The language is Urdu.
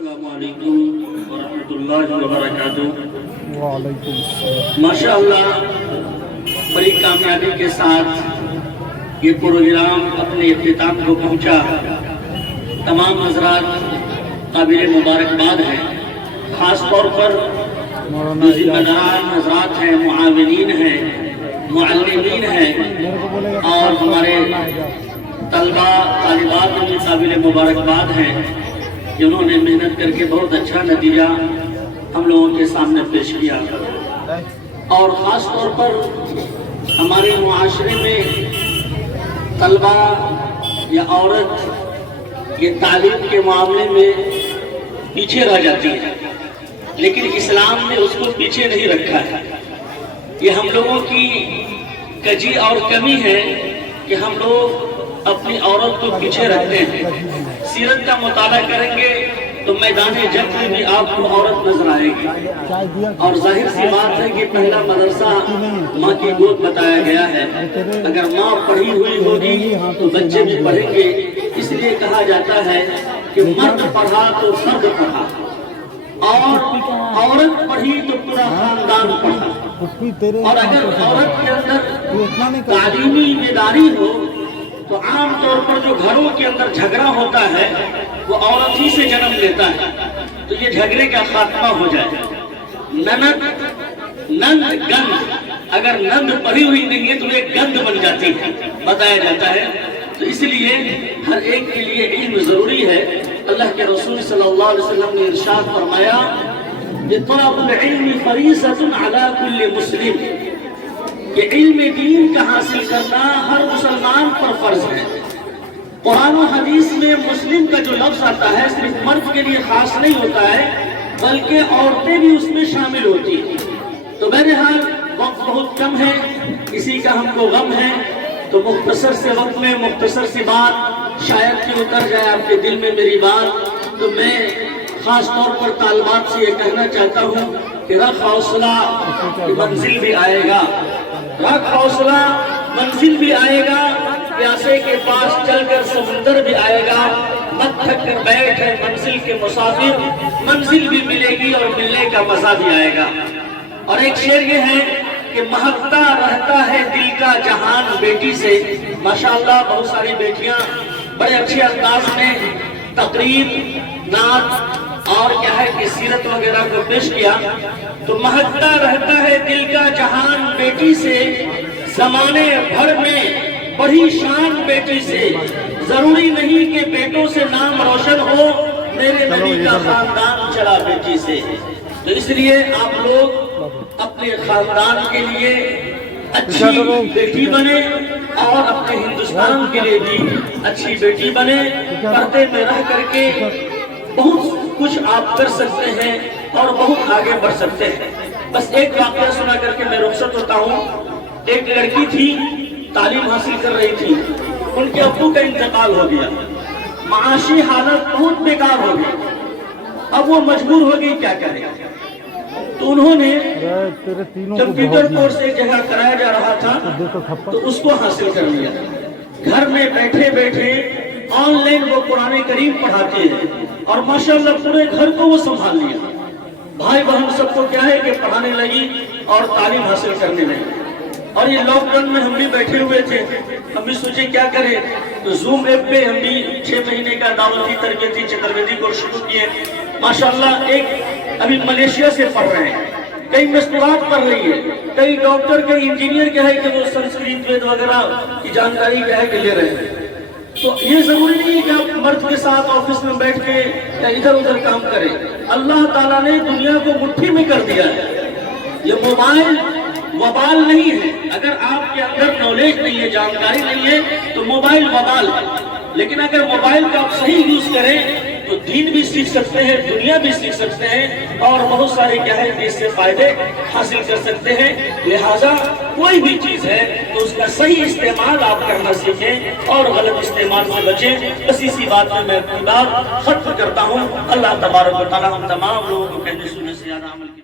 السلام علیکم ورحمۃ اللہ وبرکاتہ۔ وعلیکم السلام۔ ماشاءاللہ بڑی کامیابی کے ساتھ یہ پروگرام اپنے اختتام کو پہنچا۔ تمام حضرات قابل مبارکباد ہیں، خاص طور پر جو ذمہ داران حضرات ہیں، معاونین ہیں، معلمین ہیں اور ہمارے طلباء طالبات بھی قابل مبارکباد ہیں، جنہوں نے محنت کر کے بہت اچھا نتیجہ ہم لوگوں کے سامنے پیش کیا۔ اور خاص طور پر ہمارے معاشرے میں طلباء یا عورت یہ تعلیم کے معاملے میں پیچھے رہ جاتی ہے، لیکن اسلام نے اس کو پیچھے نہیں رکھا ہے۔ یہ ہم لوگوں کی کجی اور کمی ہے کہ ہم لوگ اپنی عورت کو پیچھے رکھتے ہیں۔ سیرت کا مطالعہ کریں گے تو میدان جنگ میں بھی آپ کو عورت نظر آئے گی، اور ظاہر سی بات ہے کہ پہلا مدرسہ ماں کی گود بتایا گیا ہے۔ اگر ماں پڑھی ہوئی ہوگی تو بچے بھی پڑھیں گے۔ اس لیے کہا جاتا ہے کہ مرد پڑھا تو فرد پڑھا، اور عورت پڑھی تو پورا خاندان پڑھا۔ اور اگر عورت کے اندر تعلیمی بیداری ہو تو عام طور پر جو گھروں کے اندر جھگڑا ہوتا ہے وہ عورت ہی سے جنم لیتا ہے، تو یہ جھگڑے کا خاتمہ ہو جائے۔ نند گند، اگر نند پڑھی ہوئی نہیں ہے تو ایک گند بن جاتی ہے، بتایا جاتا ہے۔ تو اس لیے ہر ایک کے لیے علم ضروری ہے۔ اللہ کے رسول صلی اللہ علیہ وسلم نے ارشاد فرمایا کہ طلب العلم فریضۃ علی کل مسلم، کہ علم دین کا حاصل کرنا ہر مسلمان پر فرض ہے۔ قرآن و حدیث میں مسلم کا جو لفظ آتا ہے صرف مرد کے لیے خاص نہیں ہوتا ہے، بلکہ عورتیں بھی اس میں شامل ہوتی ہیں۔ تو بہرحال وقت بہت کم ہے، اسی کا ہم کو غم ہے، تو مختصر سے وقت میں مختصر سی بات شاید کہ اتر جائے آپ کے دل میں میری بات، تو میں خاص طور پر طالبات سے یہ کہنا چاہتا ہوں کہ رکھ حوصلہ کہ منزل بھی آئے گا، رکھ حوصلہ منزل بھی آئے گا، پیاسے کے پاس چل کر سمندر بھی آئے گا، مت تھک کر بیٹھ ہے منزل کے مسافر، منزل بھی ملے گی اور ملنے کا مزہ بھی آئے گا۔ اور ایک شعر یہ ہے کہ مہکتا رہتا ہے دل کا جہان بیٹی سے۔ ماشاءاللہ بہت ساری بیٹیاں بڑے اچھے انداز میں تقریر، نعت اور کیا ہے کہ سیرت وغیرہ کو پیش کیا۔ تو مہکتا رہتا ہے دل کا جہان بیٹی سے، زمانے بھر میں بڑی شان بیٹی سے، ضروری نہیں کہ بیٹوں سے نام روشن ہو، میرے نبی کا خاندان چلا بیٹی سے۔ تو اس لیے آپ لوگ اپنے خاندان کے لیے اچھی بیٹی بنے اور اپنے ہندوستان کے لیے بھی اچھی بیٹی بنے۔ پردے میں رہ کر کے بہت کچھ آپ کر سکتے ہیں اور بہت آگے بڑھ سکتے ہیں۔ بس ایک واقعہ سنا کر کے میں رخصت ہوتا ہوں۔ ایک لڑکی تھی، تعلیم حاصل کر رہی تھی، ان کے ابو کا انتقال ہو گیا، معاشی حالت بہت بیکار ہو گئی، اب وہ مجبور ہو گئی کیا کرے۔ تو انہوں نے کمپیوٹر کورس ایک جگہ کرایا جا رہا تھا تو اس کو حاصل کر لیا۔ گھر میں بیٹھے بیٹھے آن لائن وہ قرآن کریم پڑھاتے ہیں، اور ماشاءاللہ پورے گھر کو وہ سنبھال لیا۔ بھائی بہن سب کو کیا ہے کہ پڑھانے لگی اور تعلیم حاصل کرنے لگی۔ اور یہ لاک ڈاؤن میں ہم بھی بیٹھے ہوئے تھے، ہم بھی سوچے کیا کریں، تو زوم ایپ پہ ہم بھی 6 مہینے کا دعوتی تربیتی چترویدی کورس شروع کیے۔ ماشاءاللہ ایک ابھی ملیشیا سے پڑھ رہے ہیں، کئی مستورات پڑھ رہی ہے، کئی ڈاکٹر کئی انجینئر کیا ہے کہ وہ سنسکرت وید وغیرہ کی جانکاری کیا ہے کہ لے رہے ہیں۔ تو یہ ضروری نہیں ہے کہ آپ مرد کے ساتھ آفس میں بیٹھ کے یا ادھر ادھر کام کریں۔ اللہ تعالیٰ نے دنیا کو مٹھی میں کر دیا ہے۔ یہ موبائل وبال نہیں ہے، اگر آپ کے اندر نالج نہیں ہے، جانکاری نہیں ہے تو موبائل وبال ہے، لیکن اگر موبائل کا آپ صحیح یوز کریں تو دین بھی سیکھ سکتے ہیں، دنیا بھی سیکھ سکتے ہیں، اور بہت سارے کیا ہے اس سے فائدے حاصل کر سکتے ہیں۔ لہٰذا کوئی بھی چیز ہے تو اس کا صحیح استعمال آپ کرنا سیکھیں اور غلط استعمال سے بچیں۔ بس اسی بات میں اپنی بات ختم کرتا ہوں۔ اللہ تبارک و تعالیٰ ہم تمام لوگوں کو کہنے سننے سے زیادہ عمل